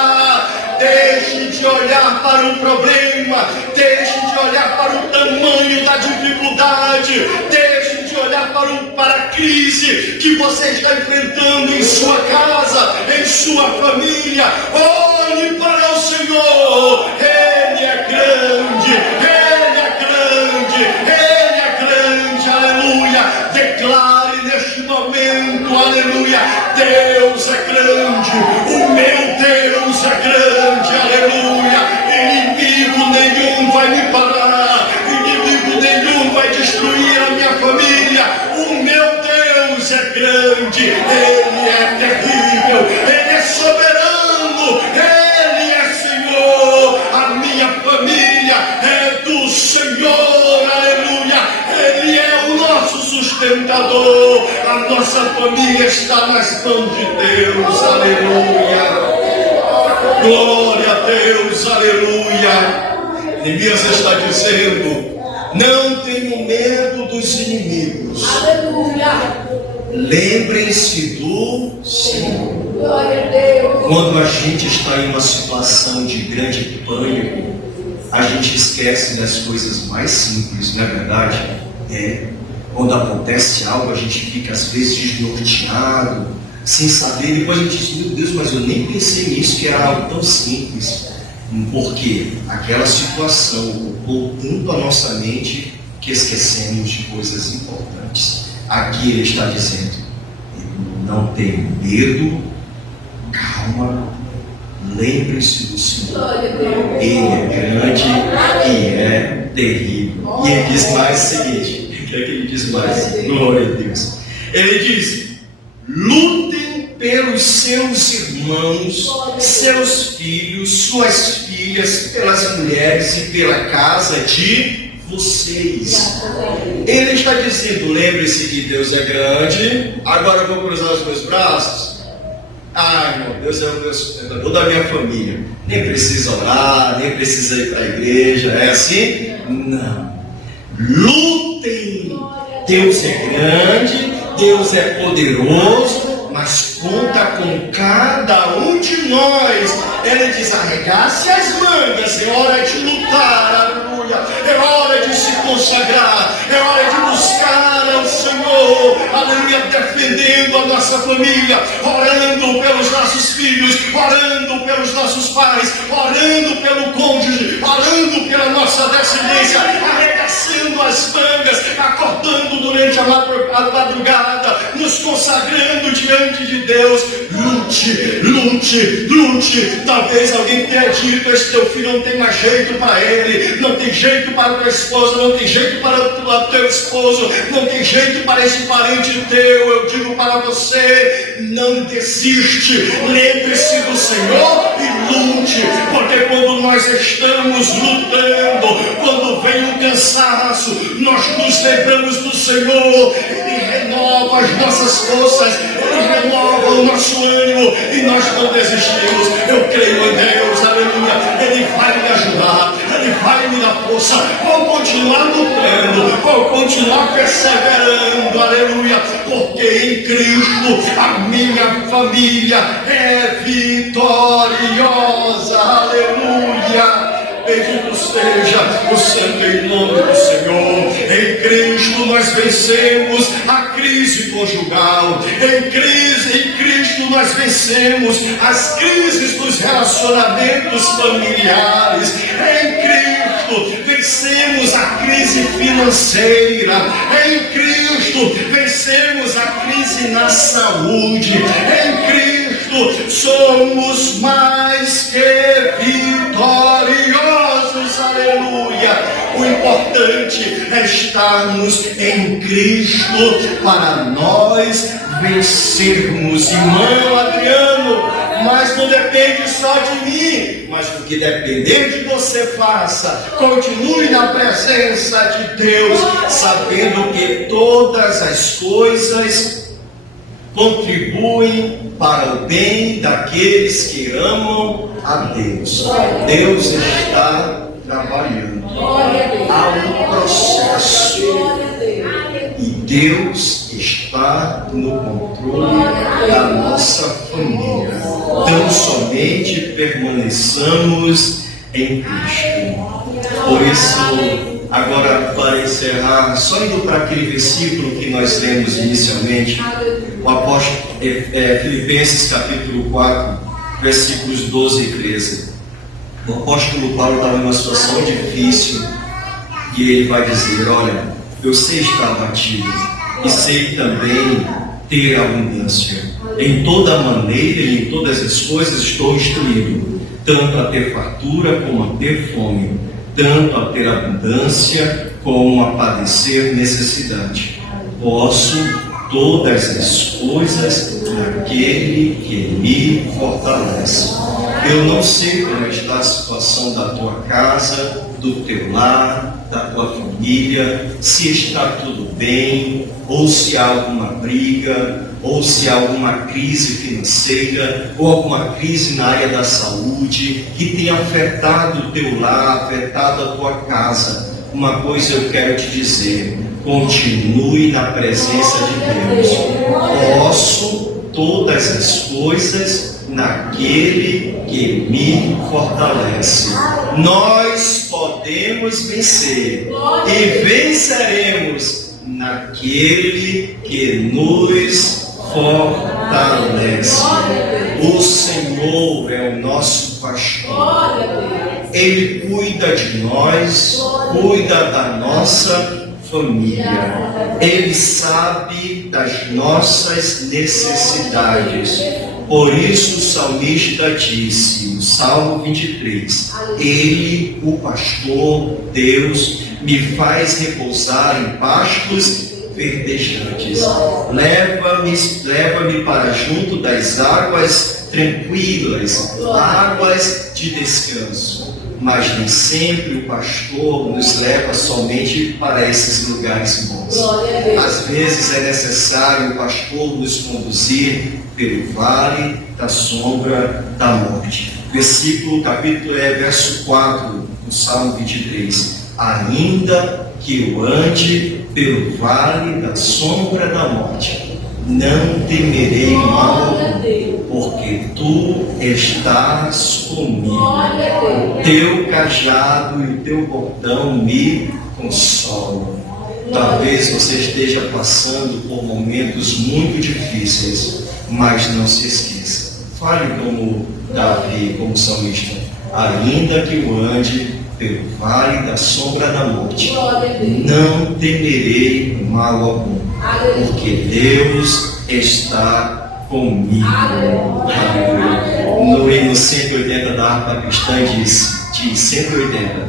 Deixe de olhar para o problema, deixe de olhar para o tamanho da dificuldade, deixe de olhar para a crise que você está enfrentando em sua casa, em sua família. Olhe para o Senhor, Ele é grande, Ele é grande, Ele é grande. Aleluia. Declare neste momento: aleluia, Deus é grande, o meu Deus é grande. Aleluia. sustentador. A nossa família está nas mãos de Deus. Aleluia. Glória a Deus. Aleluia. Neemias está dizendo: não tenham medo dos inimigos. Aleluia. Lembrem-se do Senhor. Glória a Deus. Quando a gente está em uma situação de grande pânico, a gente esquece das coisas mais simples, não é verdade? Quando acontece algo, a gente fica às vezes desnorteado, sem saber, depois a gente diz: meu Deus, mas eu nem pensei nisso, que era algo tão simples. Porque aquela situação ocupou tanto a nossa mente que esquecemos de coisas importantes. Aqui ele está dizendo: não tenha medo, calma, lembre-se do Senhor. Ele é grande e é terrível. E ele diz mais o seguinte: o que é que ele diz mais? Glória a Deus. Ele diz: lutem pelos seus irmãos, seus filhos, suas filhas, pelas mulheres e pela casa de vocês. Ele está dizendo: lembre-se que Deus é grande. Agora eu vou cruzar os meus braços. Irmão, Deus é o meu sustentador da minha família. Nem precisa orar, nem precisa ir para a igreja. É assim? Não. Lutem. Deus é grande, Deus é poderoso, mas conta com cada um de nós. Ele diz: arregace as mangas, é hora de lutar, aleluia. É hora de se consagrar, é hora de buscar ao Senhor, aleluia, defendendo a nossa família, orando pelos nossos filhos, orando pelos nossos pais, orando pelo cônjuge, orando pela nossa descendência, arregaçando as mangas, acordando durante a madrugada, nos consagrando diante de Deus. Lute, lute, lute. Talvez alguém tenha dito: esse teu filho não tem mais jeito para ele, não tem jeito para a tua esposa, não tem jeito para o teu esposo, não tem jeito para esse parente teu. Eu digo para você: não desiste, lembre-se do Senhor e lute, porque quando nós estamos lutando, quando vem o cansaço, nós nos lembramos do Senhor. Ele renova as nossas forças, Ele renova o nosso ânimo e nós não desistimos. Eu creio em Deus, aleluia. Ele vai me ajudar, Ele vai me dar força. Vou continuar lutando, vou continuar perseverando, aleluia, porque em Cristo a minha família é vitoriosa, aleluia. Bendito seja o santo em nome do Senhor. Em Cristo nós vencemos a crise conjugal. Em Cristo nós vencemos as crises dos relacionamentos familiares. Em Cristo vencemos a crise financeira. Em Cristo vencemos a crise na saúde. Em Cristo somos mais que vitoriosos, aleluia. O importante é estarmos em Cristo para nós vencermos. Irmão Adriano, mas não depende só de mim, mas o que depender de você, faça. Continue na presença de Deus, sabendo que todas as coisas contribuem para o bem daqueles que amam a Deus. Deus está trabalhando. Há um processo e Deus está no controle da nossa família. Tão somente permaneçamos em Cristo. Por isso, agora para encerrar, só indo para aquele versículo que nós lemos inicialmente, o apóstolo Filipenses capítulo 4, versículos 12 e 13. O apóstolo Paulo estava em uma situação difícil e ele vai dizer: olha, eu sei estar abatido e sei também ter abundância. Em toda maneira e em todas as coisas estou instruído, tanto a ter fartura como a ter fome, tanto a ter abundância como a padecer necessidade. Posso todas as coisas naquele que me fortalece. Eu não sei como está a situação da tua casa, do teu lar, da tua família, se está tudo bem, ou se há alguma briga, ou se há alguma crise financeira, ou alguma crise na área da saúde, que tenha afetado o teu lar, afetado a tua casa. Uma coisa eu quero te dizer: continue na presença de Deus. Posso todas as coisas naquele que me fortalece. Nós podemos vencer e venceremos naquele que nos fortalece. O Senhor é o nosso pastor. Ele cuida de nós, cuida da nossa família. Ele sabe das nossas necessidades. Por isso o salmista disse, no Salmo 23, Ele, o pastor, Deus, me faz repousar em pastos verdejantes. Leva-me para junto das águas tranquilas, águas de descanso. Mas nem sempre o pastor nos leva somente para esses lugares bons. Às vezes é necessário o pastor nos conduzir pelo vale da sombra da morte. Verso 4 do Salmo 23. Ainda que eu ande pelo vale da sombra da morte, não temerei mal, porque tu estás comigo. Teu cajado e o teu bordão me consolam. Talvez você esteja passando por momentos muito difíceis, mas não se esqueça. Fale como Davi, como salmista. Ainda que eu ande pelo vale da sombra da morte, não temerei mal algum, porque Deus está comigo. No hino 180 da harpa cristã diz 180: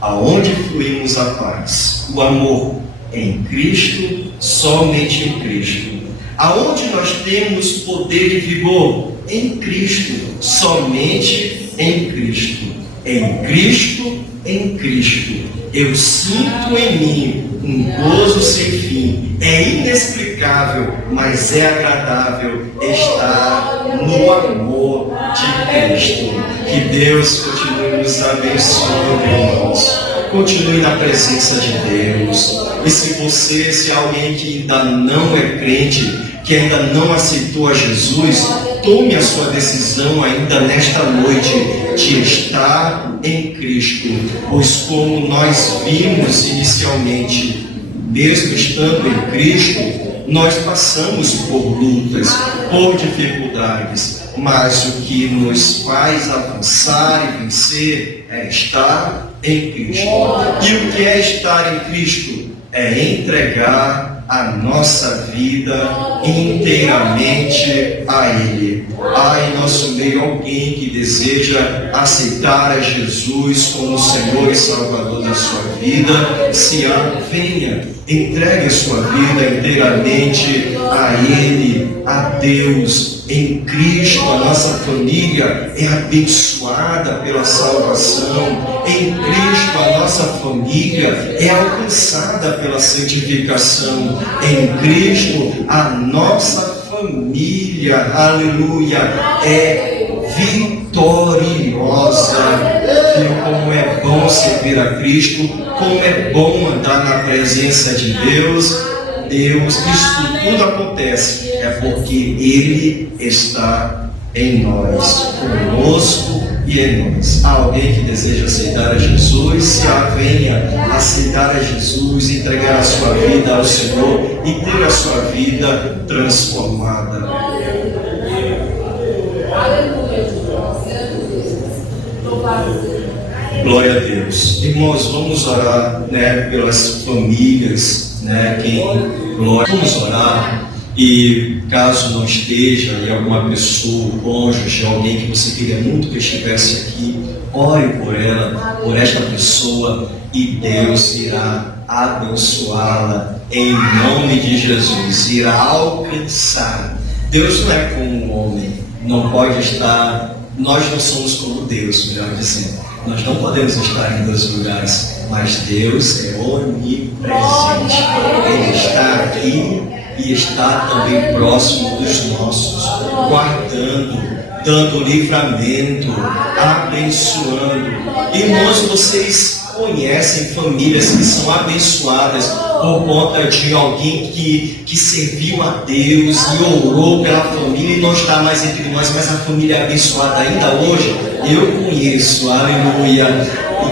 aonde fluímos a paz, o amor em Cristo, somente em Cristo. Aonde nós temos poder e vigor? Em Cristo, somente em Cristo. Em Cristo, em Cristo. Eu sinto em mim um gozo sem fim. É inexplicável, mas é agradável estar no amor de Cristo. Que Deus continue nos abençoando, irmãos. Continue na presença de Deus. E se alguém que ainda não é crente, que ainda não aceitou a Jesus, tome a sua decisão ainda nesta noite de estar em Cristo, pois como nós vimos inicialmente, mesmo estando em Cristo, nós passamos por lutas, por dificuldades, mas o que nos faz avançar e vencer é estar em Cristo. E o que é estar em Cristo? É entregar a nossa vida inteiramente a Ele. Há em nosso meio alguém que deseja aceitar a Jesus como Senhor e Salvador da sua vida? Se há, venha, entregue a sua vida inteiramente a Ele, a Deus. Em Cristo a nossa família é abençoada pela salvação. Em Cristo a nossa família é alcançada pela santificação. Em Cristo a nossa família, aleluia, é vitoriosa. Viu como é bom servir a Cristo, como é bom andar na presença de Deus. Isso tudo acontece é porque Ele está em nós, conosco e em nós. Há alguém que deseja aceitar a Jesus? Se há, venha aceitar a Jesus, entregar a sua vida ao Senhor e ter a sua vida transformada. Glória a Deus. Irmãos, vamos orar, pelas famílias, vamos orar. E caso não esteja, e alguma pessoa, cônjuge, alguém que você queria muito que estivesse aqui, ore por ela, por esta pessoa, e Deus irá abençoá-la em nome de Jesus, irá alcançar. Deus não é como um homem, não pode estar Nós não somos como Deus, melhor dizendo. Nós não podemos estar em dois lugares, mas Deus é onipresente. Ele está aqui e está também próximo dos nossos, guardando, dando livramento, abençoando. Irmãos, vocês conhecem famílias que são abençoadas por conta de alguém que serviu a Deus e orou pela família e não está mais entre nós, mas a família é abençoada ainda hoje? Eu conheço, aleluia.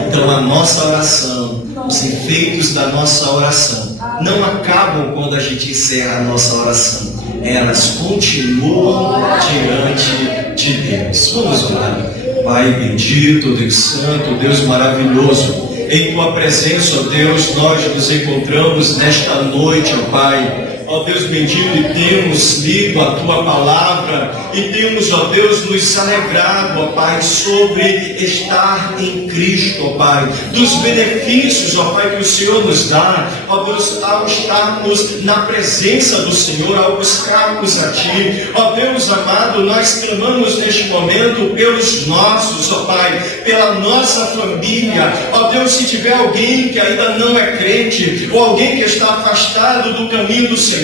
Então a nossa oração, os efeitos da nossa oração não acabam quando a gente encerra a nossa oração, elas continuam diante de Deus. Vamos orar. Pai bendito, Deus santo, Deus maravilhoso, em Tua presença, ó Deus, nós nos encontramos nesta noite, ó Pai. Ó Deus bendito, e temos lido a Tua palavra, e temos, ó Deus, nos alegrado, ó Pai, sobre estar em Cristo, ó Pai, dos benefícios, ó Pai, que o Senhor nos dá, ó Deus, ao estarmos na presença do Senhor, ao buscarmos a Ti. Ó Deus amado, nós clamamos neste momento pelos nossos, ó Pai, pela nossa família. Ó Deus, se tiver alguém que ainda não é crente, ou alguém que está afastado do caminho do Senhor,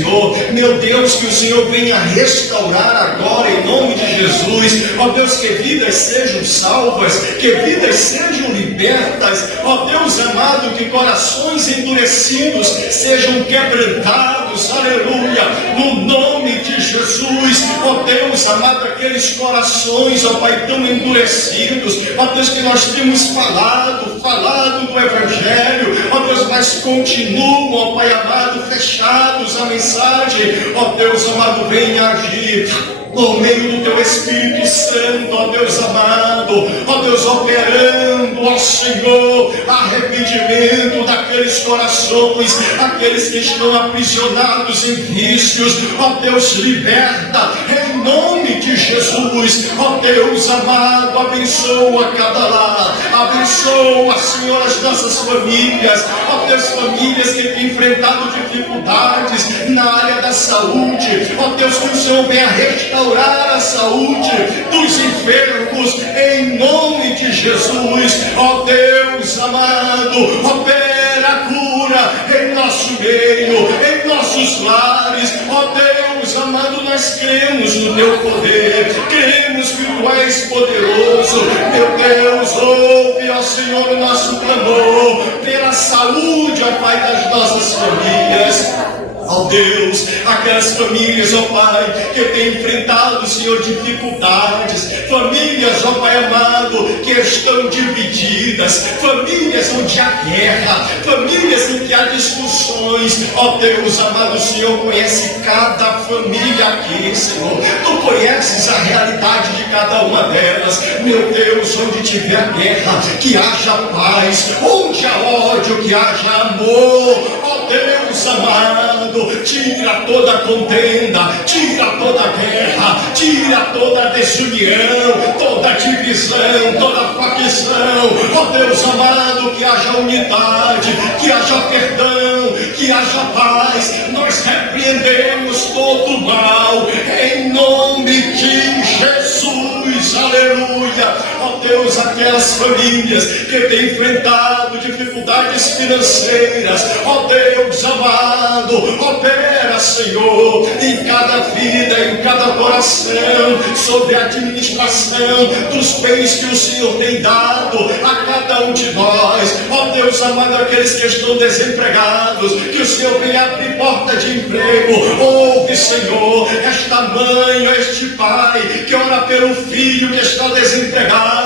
meu Deus, que o Senhor venha restaurar agora em nome de Jesus. Ó Deus, que vidas sejam salvas, que vidas sejam libertas. Ó Deus amado, que corações endurecidos sejam quebrantados, aleluia, no nome de Jesus. Ó Deus amado, aqueles corações, ó Pai, tão endurecidos, ó Deus, que nós temos falado do Evangelho, ó Deus, mas continuam, ó Pai amado, fechados à mensagem. Ó Deus amado, venha agir por meio do Teu Espírito Santo, ó Deus amado, ó Deus, operando, ó Senhor, arrependimento daqueles corações, aqueles que estão aprisionados em vícios. Ó Deus, liberta em nome de Jesus. Ó Deus amado, abençoa cada lar, abençoa, Senhor, as nossas famílias. Ó Deus, famílias que têm enfrentado dificuldades na área da saúde. Ó Deus, que o Senhor venha restaurar a saúde dos enfermos em nome de Jesus. Ó Deus amado, opera a cura em nosso meio, em nossos lares. Ó Deus amado, nós cremos no Teu poder, cremos que Tu és poderoso. Meu Deus, ouve, ó Senhor, o nosso clamor pela saúde, ó Pai, das nossas famílias. Ó Deus, aquelas famílias, ó Pai, que têm enfrentado, Senhor, dificuldades, famílias, ó Pai amado, que estão divididas, famílias onde há guerra, famílias em que há discussões. Ó Deus amado, o Senhor conhece cada família aqui, Senhor. Tu conheces a realidade de cada uma delas. Meu Deus, onde tiver guerra, que haja paz, onde há ódio, que haja amor. Ó Deus amado, tira toda contenda, tira toda guerra, tira toda desunião, toda divisão, toda facção. Ó Deus amado, que haja unidade, que haja perdão, que haja paz. Nós repreendemos todo o mal em nome de Jesus, aleluia. Ó Deus, aquelas famílias que têm enfrentado dificuldades financeiras, ó Deus amado, opera, Senhor, em cada vida, em cada coração, sobre a administração dos bens que o Senhor tem dado a cada um de nós. Ó Deus amado, aqueles que estão desempregados, que o Senhor venha abrir porta de emprego. Ouve, Senhor, esta mãe, este pai, que ora pelo filho que está desempregado.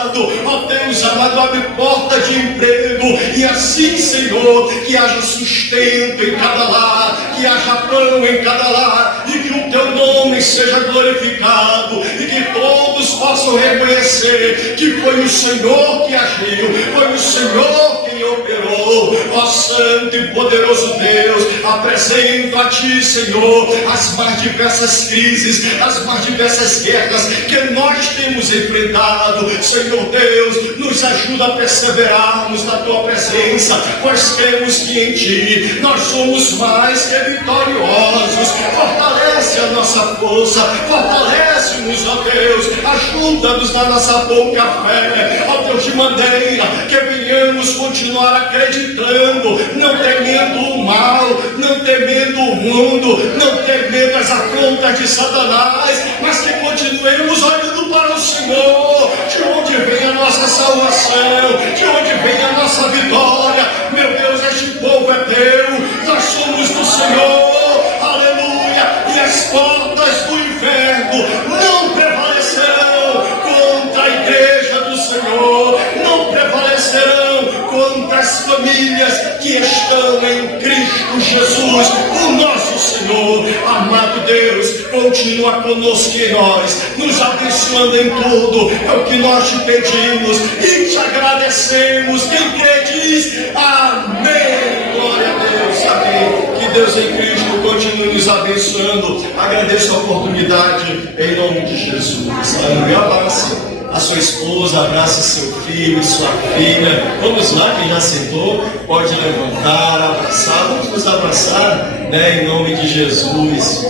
Ó Deus amado, abre porta de emprego, e assim, Senhor, que haja sustento em cada lar, que haja pão em cada lar, e que o Teu nome seja glorificado, e que todos possam reconhecer que foi o Senhor que agiu, foi o Senhor quem operou. Ó Santo e poderoso Deus, apresento a Ti, Senhor, as mais diversas crises, as mais diversas guerras que nós temos enfrentado. Senhor Deus, nos ajuda a perseverarmos na Tua presença, pois cremos que em Ti nós somos mais que vitoriosos. Fortalece a nossa força, fortalece-nos, ó Deus, ajuda-nos na nossa pouca fé, ó Deus, de maneira que venhamos continuar acreditando, não temendo o mal, não temendo o mundo, não temendo as afrontas de Satanás, mas que continuemos olhando para o Senhor, de onde vem a nossa salvação, de onde vem a nossa vitória. Meu Deus, este povo é Teu, nós somos do Senhor, aleluia, e as portas do inferno não prevalecerão contra a igreja do Senhor, não prevalecerão contra as famílias que estão em Cristo Jesus, o nosso Senhor. Amado Deus, continua conosco em nós, nos abençoando em tudo, é o que nós te pedimos e te agradecemos. Quem crê diz amém. Glória a Deus, amém. Que Deus em Cristo continue nos abençoando. Agradeço a oportunidade em nome de Jesus. Aleluia. Abrace a sua esposa, abrace seu filho e sua filha. Vamos lá, quem já sentou, pode levantar, abraçar. Vamos nos abraçar, né, em nome de Jesus.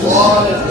Glória a Deus.